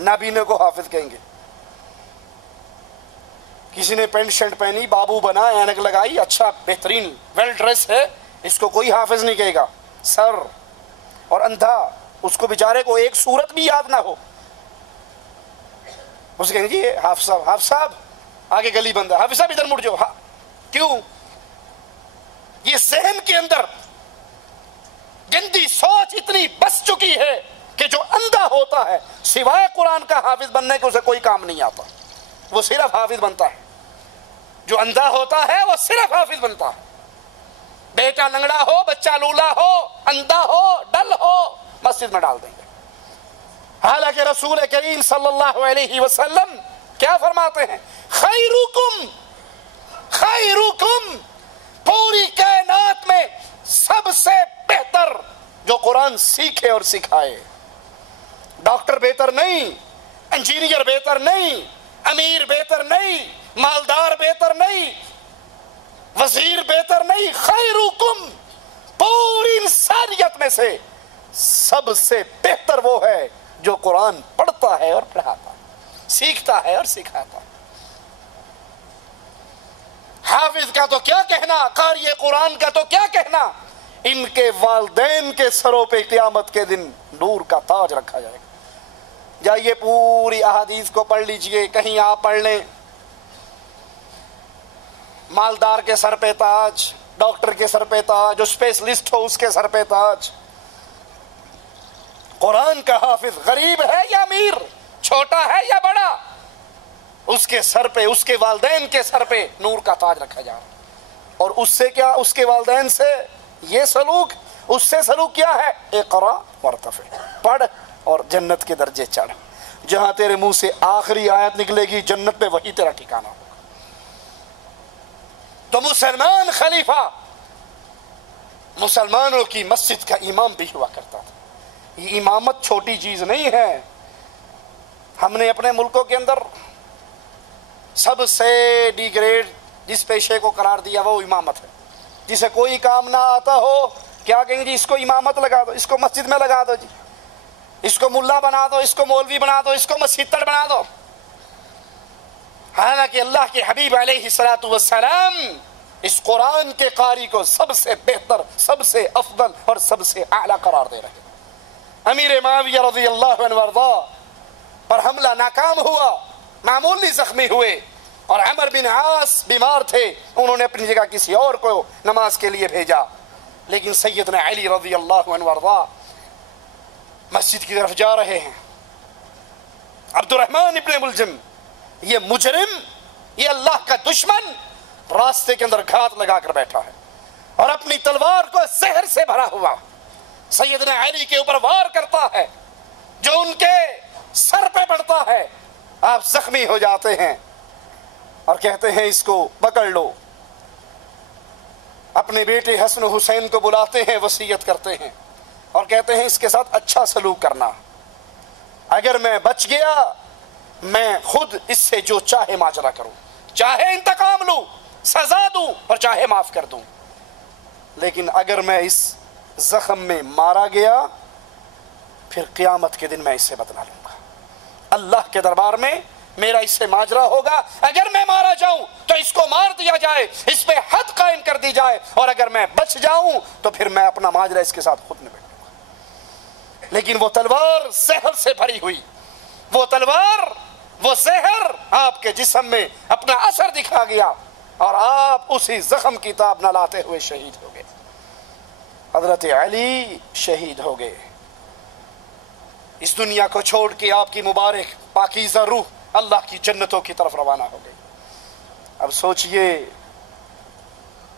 نابینے کو حافظ کہیں گے. کسی نے پینٹ شرٹ پہنی، بابو بنا، اینک لگائی، اچھا بہترین ویل ڈریس ہے، اس کو کوئی حافظ نہیں کہے گا. سر اور اندھا، اس کو بیچارے کو ایک سورت بھی یاد نہ ہو، اسے کہیں گے جی حافظ صاحب، حافظ صاحب آگے گلی بند ہے، حافظ صاحب ادھر مڑ جاؤ. کیوں؟ یہ ذہن کے اندر گندی سوچ اتنی بس چکی ہے کہ جو اندھا ہوتا ہے سوائے قرآن کا حافظ بننے کے اسے کوئی کام نہیں آتا، وہ صرف حافظ بنتا ہے. جو اندھا ہوتا ہے وہ صرف حافظ بنتا ہے. بیٹا لنگڑا ہو، بچہ لولا ہو، اندھا ہو، ڈل ہو، مسجد میں ڈال دیں گے. حالانکہ رسول کریم صلی اللہ علیہ وسلم کیا فرماتے ہیں؟ خیرکم خیرکم، پوری کائنات میں سب سے بہتر جو قرآن سیکھے اور سکھائے. ڈاکٹر بہتر نہیں، انجینئر بہتر نہیں، امیر بہتر نہیں، مالدار بہتر نہیں، وزیر بہتر نہیں. خیرکم، پوری انسانیت میں سے سب سے بہتر وہ ہے جو قرآن پڑھتا ہے اور پڑھاتا ہے، سیکھتا ہے اور سکھاتا ہے. حافظ کا تو کیا کہنا، قاری قرآن کا تو کیا کہنا، ان کے والدین کے سروں پہ قیامت کے دن نور کا تاج رکھا جائے گا. جائیے پوری احادیث کو پڑھ لیجئے، کہیں آپ پڑھ لیں مالدار کے سر پہ تاج، ڈاکٹر کے سر پہ تاج، جو اسپیشلسٹ ہو اس کے سر پہ تاج. قرآن کا حافظ غریب ہے یا امیر، چھوٹا ہے یا بڑا، اس کے سر پہ، اس کے والدین کے سر پہ نور کا تاج رکھا جا رہا ہے. اور اس سے کیا، اس کے والدین سے یہ سلوک، اس سے سلوک کیا ہے؟ اقرا وارتفع، پڑھ اور جنت کے درجے چڑھ. جہاں تیرے منہ سے آخری آیت نکلے گی جنت میں وہی تیرا ٹھکانہ ہوگا. تو مسلمان خلیفہ مسلمانوں کی مسجد کا امام بھی ہوا کرتا تھا. یہ امامت چھوٹی چیز نہیں ہے. ہم نے اپنے ملکوں کے اندر سب سے ڈی گریڈ جس پیشے کو قرار دیا وہ امامت ہے. جسے کوئی کام نہ آتا ہو کیا کہیں گے جی اس کو امامت لگا دو، اس کو مسجد میں لگا دو، جی اس کو ملا بنا دو، اس کو مولوی بنا دو، اس کو مسیتر بنا دو. حالانکہ اللہ کے حبیب علیہ الصلوۃ والسلام اس قرآن کے قاری کو سب سے بہتر، سب سے افضل اور سب سے اعلیٰ قرار دے رہے ہیں. امیر معاویہ رضی اللہ عنہ وارضا پر حملہ ناکام ہوا، معمولی زخمی ہوئے، اور عمر بن عاص بیمار تھے، انہوں نے اپنی جگہ کسی اور کو نماز کے لیے بھیجا. لیکن سیدنا علی رضی اللہ عنہ وارضا مسجد کی طرف جا رہے ہیں. عبد الرحمن ابن ملجم، یہ مجرم، یہ اللہ کا دشمن، راستے کے اندر گھات لگا کر بیٹھا ہے اور اپنی تلوار کو زہر سے بھرا ہوا سیدنا علی کے اوپر وار کرتا ہے، جو ان کے سر پہ پڑتا ہے. آپ زخمی ہو جاتے ہیں اور کہتے ہیں اس کو پکڑ لو. اپنے بیٹے حسن حسین کو بلاتے ہیں، وصیت کرتے ہیں اور کہتے ہیں اس کے ساتھ اچھا سلوک کرنا، اگر میں بچ گیا میں خود اس سے جو چاہے ماجرا کروں، چاہے انتقام لوں، سزا دوں اور چاہے معاف کر دوں، لیکن اگر میں اس زخم میں مارا گیا پھر قیامت کے دن میں اس سے بدلہ لوں گا. اللہ کے دربار میں میرا اس سے ماجرا ہوگا. اگر میں مارا جاؤں تو اس کو مار دیا جائے، اس پہ حد قائم کر دی جائے، اور اگر میں بچ جاؤں تو پھر میں اپنا ماجرا اس کے ساتھ خود نبیڑ لوں گا. لیکن وہ تلوار زہر سے بھری ہوئی، وہ تلوار، وہ زہر آپ کے جسم میں اپنا اثر دکھا گیا اور آپ اسی زخم کی تاب نہ لاتے ہوئے شہید ہو گئے. حضرت علی شہید ہو گئے. اس دنیا کو چھوڑ کے آپ کی مبارک پاکیزہ روح اللہ کی جنتوں کی طرف روانہ ہو گئی. اب سوچئے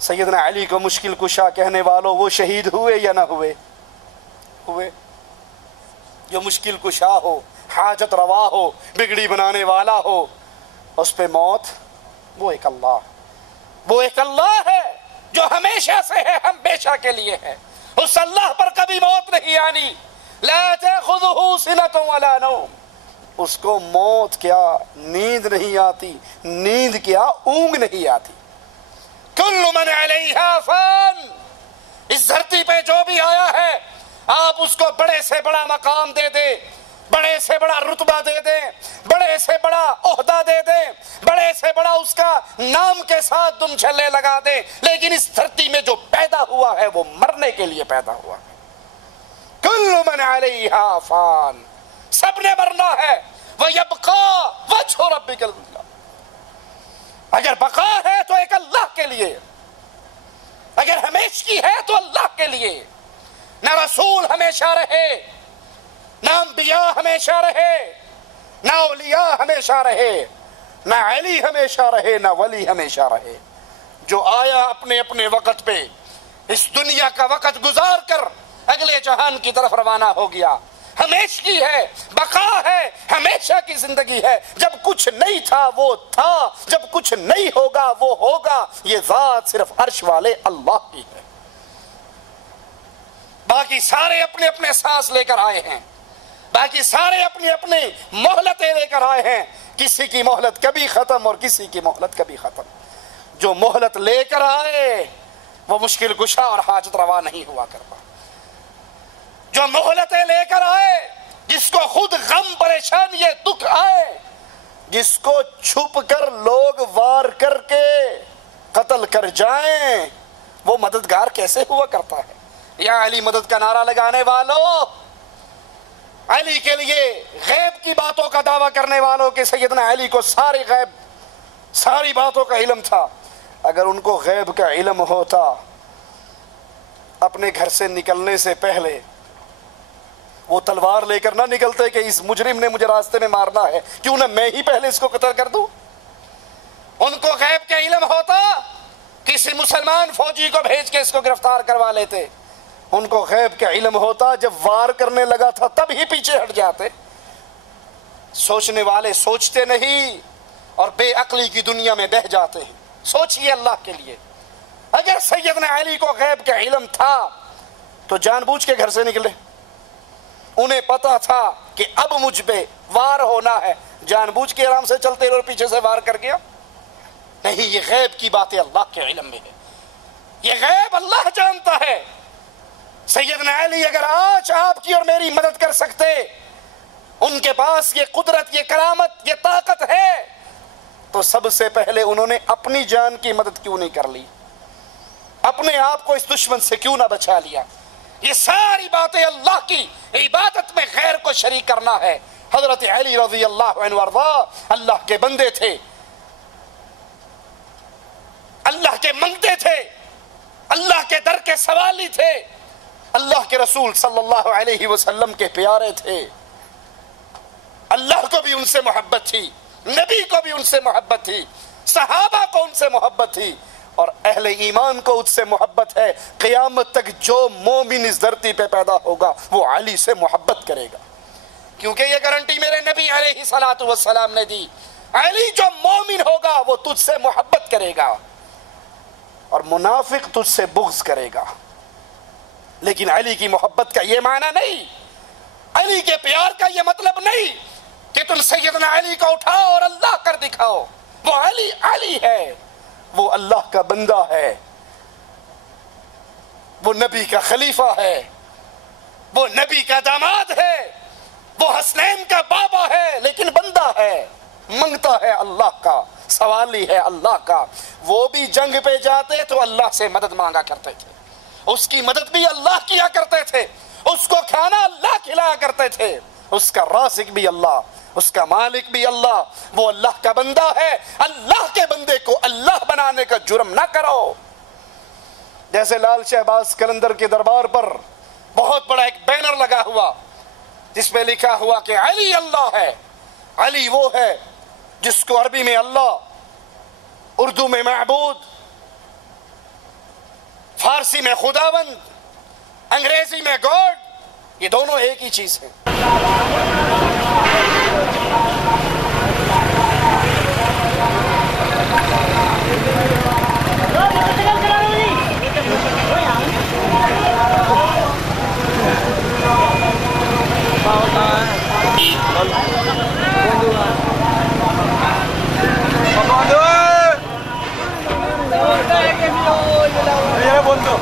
سیدنا علی کو مشکل کشا کہنے والوں، وہ شہید ہوئے یا نہ ہوئے؟ ہوئے. جو مشکل کشا ہو، حاجت روا ہو، بگڑی بنانے والا ہو، اس پہ موت، وہ ایک اللہ، وہ ایک اللہ ہے جو ہمیشہ سے ہے، ہمیشہ کے لیے ہے. اس اللہ پر کبھی موت نہیں آنی. لا تأخذہ سنۃ ولا نوم، اس کو موت کیا نیند نہیں آتی، نیند کیا اونگ نہیں آتی. کل من علیہا فان، اس دھرتی پہ جو بھی آیا ہے آپ اس کو بڑے سے بڑا مقام دے دے، بڑے سے بڑا رتبہ دے دیں، بڑے سے بڑا عہدہ دے دیں، بڑے سے بڑا اس کا نام کے ساتھ دم چھلے لگا دیں، لیکن اس دھرتی میں جو پیدا ہوا ہے وہ مرنے کے لیے پیدا ہوا ہے۔ کل من علیہا فان، سب نے مرنا ہے۔ وَيَبْقَى وَجْهُ رَبِّكَ ذُو الْجَلَالِ، اگر بقا ہے تو ایک اللہ کے لیے، اگر ہمیشگی ہے تو اللہ کے لیے۔ نہ رسول ہمیشہ رہے، نہ انبیاء ہمیشہ رہے، نہ اولیاء ہمیشہ رہے، نہ علی ہمیشہ رہے، نہ ولی ہمیشہ رہے۔ جو آیا اپنے اپنے وقت پہ اس دنیا کا وقت گزار کر اگلے جہان کی طرف روانہ ہو گیا۔ ہمیشگی ہے، بقا ہے، ہمیشہ کی زندگی ہے۔ جب کچھ نہیں تھا وہ تھا، جب کچھ نہیں ہوگا وہ ہوگا۔ یہ ذات صرف عرش والے اللہ کی ہے۔ باقی سارے اپنے اپنے سانس لے کر آئے ہیں، باقی سارے اپنی اپنی مہلتیں لے کر آئے ہیں۔ کسی کی مہلت کبھی ختم اور کسی کی مہلت کبھی ختم۔ جو مہلت لے کر آئے وہ مشکل کشا اور حاجت روا نہیں ہوا کرتا۔ جو مہلتیں لے کر آئے، جس کو خود غم پریشانی دکھ آئے، جس کو چھپ کر لوگ وار کر کے قتل کر جائیں، وہ مددگار کیسے ہوا کرتا ہے؟ یا علی مدد کا نعرہ لگانے والوں، علی کے لیے غیب کی باتوں کا دعویٰ کرنے والوں کہ سیدنا علی کو ساری غیب ساری باتوں کا علم تھا۔ اگر ان کو غیب کا علم ہوتا، اپنے گھر سے نکلنے سے پہلے وہ تلوار لے کر نہ نکلتے کہ اس مجرم نے مجھے راستے میں مارنا ہے، کیوں نہ میں ہی پہلے اس کو قتل کر دوں۔ ان کو غیب کا علم ہوتا، کسی مسلمان فوجی کو بھیج کے اس کو گرفتار کروا لیتے۔ ان کو غیب کا علم ہوتا، جب وار کرنے لگا تھا تب ہی پیچھے ہٹ جاتے۔ سوچنے والے سوچتے نہیں اور بے عقلی کی دنیا میں بہہ جاتے ہیں۔ سوچئے اللہ کے لیے، اگر سیدنا علی کو غیب کا علم تھا تو جان بوجھ کے گھر سے نکلے۔ انہیں پتا تھا کہ اب مجھ پہ وار ہونا ہے، جان بوجھ کے آرام سے چلتے اور پیچھے سے وار کر گیا؟ نہیں، یہ غیب کی باتیں اللہ کے علم میں ہے، یہ غیب اللہ جانتا ہے۔ سیدنا علی اگر آج آپ کی اور میری مدد کر سکتے، ان کے پاس یہ قدرت، یہ کرامت، یہ طاقت ہے، تو سب سے پہلے انہوں نے اپنی جان کی مدد کیوں نہیں کر لی؟ اپنے آپ کو اس دشمن سے کیوں نہ بچا لیا؟ یہ ساری باتیں اللہ کی عبادت میں غیر کو شریک کرنا ہے۔ حضرت علی رضی اللہ عنہ وارضا اللہ کے بندے تھے، اللہ کے منگتے تھے، اللہ کے در کے سوالی تھے، اللہ کے رسول صلی اللہ علیہ وسلم کے پیارے تھے۔ اللہ کو بھی ان سے محبت تھی، نبی کو بھی ان سے محبت تھی، صحابہ کو ان سے محبت تھی، اور اہل ایمان کو اس سے محبت ہے۔ قیامت تک جو مومن اس دھرتی پہ پیدا ہوگا وہ علی سے محبت کرے گا، کیونکہ یہ گارنٹی میرے نبی علیہ الصلوۃ والسلام نے دی۔ علی جو مومن ہوگا وہ تجھ سے محبت کرے گا، اور منافق تجھ سے بغض کرے گا۔ لیکن علی کی محبت کا یہ معنی نہیں، علی کے پیار کا یہ مطلب نہیں کہ تم سیدنا علی کو اٹھاؤ اور اللہ کر دکھاؤ۔ وہ علی علی ہے، وہ اللہ کا بندہ ہے، وہ نبی کا خلیفہ ہے، وہ نبی کا داماد ہے، وہ حسنین کا بابا ہے، لیکن بندہ ہے، منگتا ہے اللہ کا، سوالی ہے اللہ کا۔ وہ بھی جنگ پہ جاتے تو اللہ سے مدد مانگا کرتے تھے، اس کی مدد بھی اللہ کیا کرتے تھے، اس کو کھانا اللہ کھلایا کرتے تھے، اس کا رازق بھی اللہ، اس کا مالک بھی اللہ۔ وہ اللہ کا بندہ ہے، اللہ کے بندے کو اللہ بنانے کا جرم نہ کرو۔ جیسے لال شہباز قلندر کے دربار پر بہت بڑا ایک بینر لگا ہوا جس پہ لکھا ہوا کہ علی اللہ ہے۔ علی وہ ہے جس کو عربی میں اللہ، اردو میں معبود، فارسی میں خداوند، انگریزی میں گاڈ، یہ دونوں ایک ہی چیز ہے۔ বন্ধু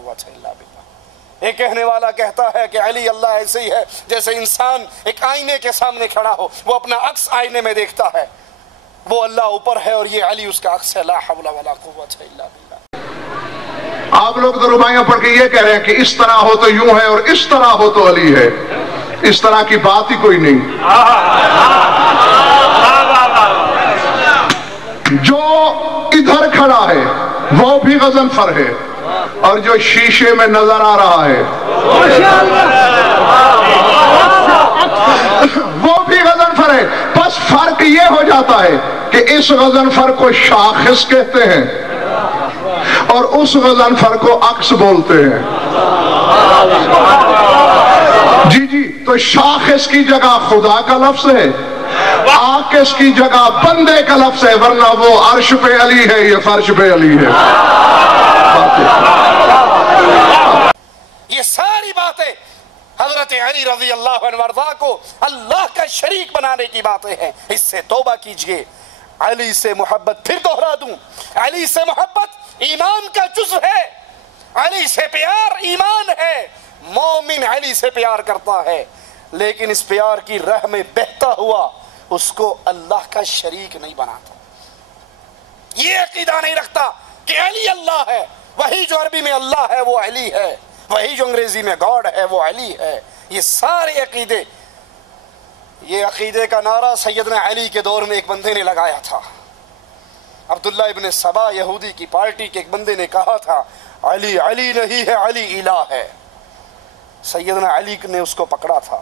قوت الا باللہ۔ ایک کہنے والا کہتا ہے کہ علی اللہ ایسے ہی ہے جیسے انسان ایک آئینے کے سامنے کھڑا ہو، وہ اپنا عکس آئینے میں دیکھتا ہے، وہ اللہ اوپر ہے اور یہ علی اس کا عکس ہے۔ لا حول ولا قوت الا باللہ۔ آپ لوگ تو رباعیاں پڑھ کے یہ کہہ رہے ہیں کہ اس طرح ہو تو یوں ہے اور اس طرح ہو تو علی ہے، اس طرح کی بات ہی کوئی نہیں۔ جو ادھر کھڑا ہے وہ بھی غضنفر ہے اور جو شیشے میں نظر آ رہا ہے وہ بھی غضنفر ہے۔ بس فرق یہ ہو جاتا ہے کہ اس غضنفر کو شاخص کہتے ہیں اور اس غضنفر کو عکس بولتے ہیں۔ جی جی، تو شاخص کی جگہ خدا کا لفظ ہے، عاکس کی جگہ بندے کا لفظ ہے، ورنہ وہ عرش پہ علی ہے، یہ فرش پہ علی ہے۔ یہ ساری باتیں حضرت علی رضی اللہ عنہ وارضا کو اللہ کا شریک بنانے کی باتیں ہیں۔ اس سے توبہ کیجئے۔ علی سے محبت، پھر دوہرا دوں، علی سے محبت ایمان کا جزو ہے، علی سے پیار ایمان ہے۔ مومن علی سے پیار کرتا ہے لیکن اس پیار کی راہ میں بہتا ہوا اس کو اللہ کا شریک نہیں بناتا، یہ عقیدہ نہیں رکھتا کہ علی اللہ ہے، وہی جو عربی میں اللہ ہے وہ علی ہے، وہی جو انگریزی میں گاڈ ہے وہ علی ہے۔ یہ سارے عقیدے، یہ عقیدے کا نعرہ سیدنا علی کے دور میں ایک بندے نے لگایا تھا۔ عبداللہ ابن سبا یہودی کی پارٹی کے ایک بندے نے کہا تھا علی علی نہیں ہے، علی الہ ہے۔ سیدنا علی نے اس کو پکڑا تھا،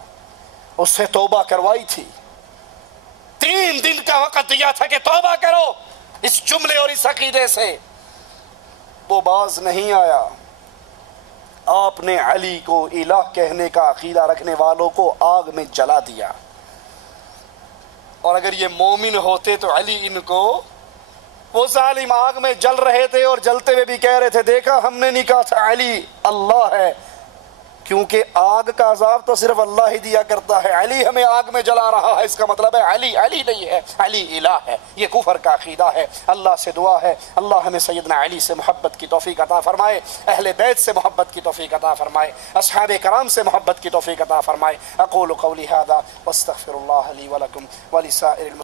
اس سے توبہ کروائی تھی، 3 دن کا وقت دیا تھا کہ توبہ کرو اس جملے اور اس عقیدے سے، وہ باز نہیں آیا۔ آپ نے علی کو الہ کہنے کا عقیدہ رکھنے والوں کو آگ میں جلا دیا، اور اگر یہ مومن ہوتے تو علی ان کو، وہ ظالم آگ میں جل رہے تھے اور جلتے ہوئے بھی کہہ رہے تھے دیکھا ہم نے نہیں کہا تھا علی اللہ ہے، کیونکہ آگ کا عذاب تو صرف اللہ ہی دیا کرتا ہے، علی ہمیں آگ میں جلا رہا ہے، اس کا مطلب ہے علی علی نہیں ہے، علی الہ ہے۔ یہ کفر کا عقیدہ ہے۔ اللہ سے دعا ہے اللہ ہمیں سیدنا علی سے محبت کی توفیق عطا فرمائے، اہل بیت سے محبت کی توفیق عطا فرمائے، اصحاب کرام سے محبت کی توفیق عطا فرمائے۔ اقول قولی ھذا واستغفر اللہ لی ولکم ولسائر